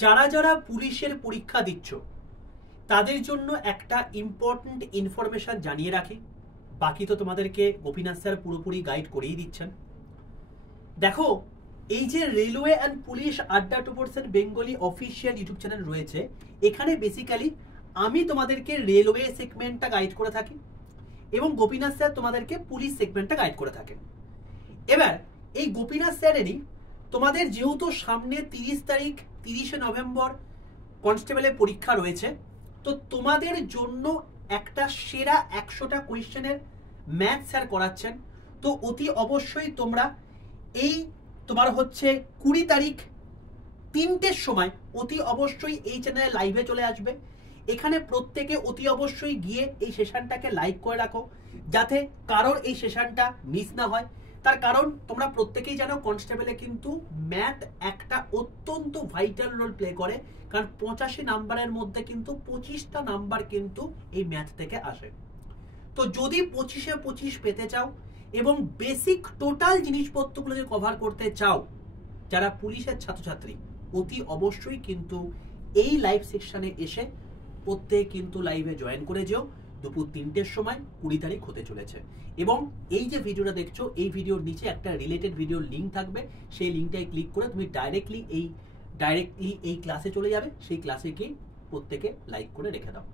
যারা যারা পুলিশের পরীক্ষা দিচ্ছ তাদের জন্য একটা ইম্পর্টেন্ট ইনফরমেশন জানিয়ে রাখি। বাকি তো তোমাদেরকে গোপীনাথ স্যার পুরোপুরি গাইড করেই দিচ্ছেন। দেখো, এই যে রেলওয়ে অ্যান্ড পুলিশ আড্ডা 2% বেঙ্গলি অফিসিয়াল ইউটিউব চ্যানেল রয়েছে, এখানে বেসিক্যালি আমি তোমাদেরকে রেলওয়ে সেগমেন্টটা গাইড করে থাকি এবং গোপীনাথ স্যার তোমাদেরকে পুলিশ সেগমেন্টটা গাইড করে থাকেন। এবার এই গোপীনাথ স্যারেরই তোমাদের যেহেতু সামনে 30 তারিখ 30শে নভেম্বর কনস্টেবলের পরীক্ষা রয়েছে, তো তোমাদের জন্য একটা সেরা 100টা কোয়েশ্চেনের ম্যাথ স্যার করাচ্ছেন। তো অতি অবশ্যই তোমরা এই তোমার হচ্ছে 20 তারিখ 3টের সময় অতি অবশ্যই এই চ্যানেলে লাইভে চলে আসবে। এখানে প্রত্যেকে অতি অবশ্যই গিয়ে এই সেশনটাকে লাইক করে রাখো যাতে কারোর এই সেশনটা মিস না হয়। তার কারণ তোমরা প্রত্যেকেই জানো কনস্টেবলে কিন্তু ম্যাথ একটা অত্যন্ত ভাইটাল রোল প্লে করে, কারণ 85 নাম্বারের মধ্যে কিন্তু 25টা নাম্বার কিন্তু এই ম্যাথ থেকে আসে। তো যদি 25-এ 25 পেতে চাও এবং বেসিক টোটাল জিনিসপত্রগুলো যদি কভার করতে চাও, যারা পুলিশের ছাত্রছাত্রী অতি অবশ্যই কিন্তু এই লাইভ সেকশনে এসে প্রত্যেকে কিন্তু লাইভে জয়েন করে যেও। দুপুর 3টের সময় 20 তারিখ হতে চলেছে। এবং এই যে ভিডিওটা দেখছো, এই ভিডিওর নিচে একটা রিলেটেড ভিডিওর লিঙ্ক থাকবে, সেই লিঙ্কটায় ক্লিক করে তুমি ডাইরেক্টলি এই ক্লাসে চলে যাবে। সেই ক্লাসে গিয়ে প্রত্যেকে লাইক করে রেখে দাও।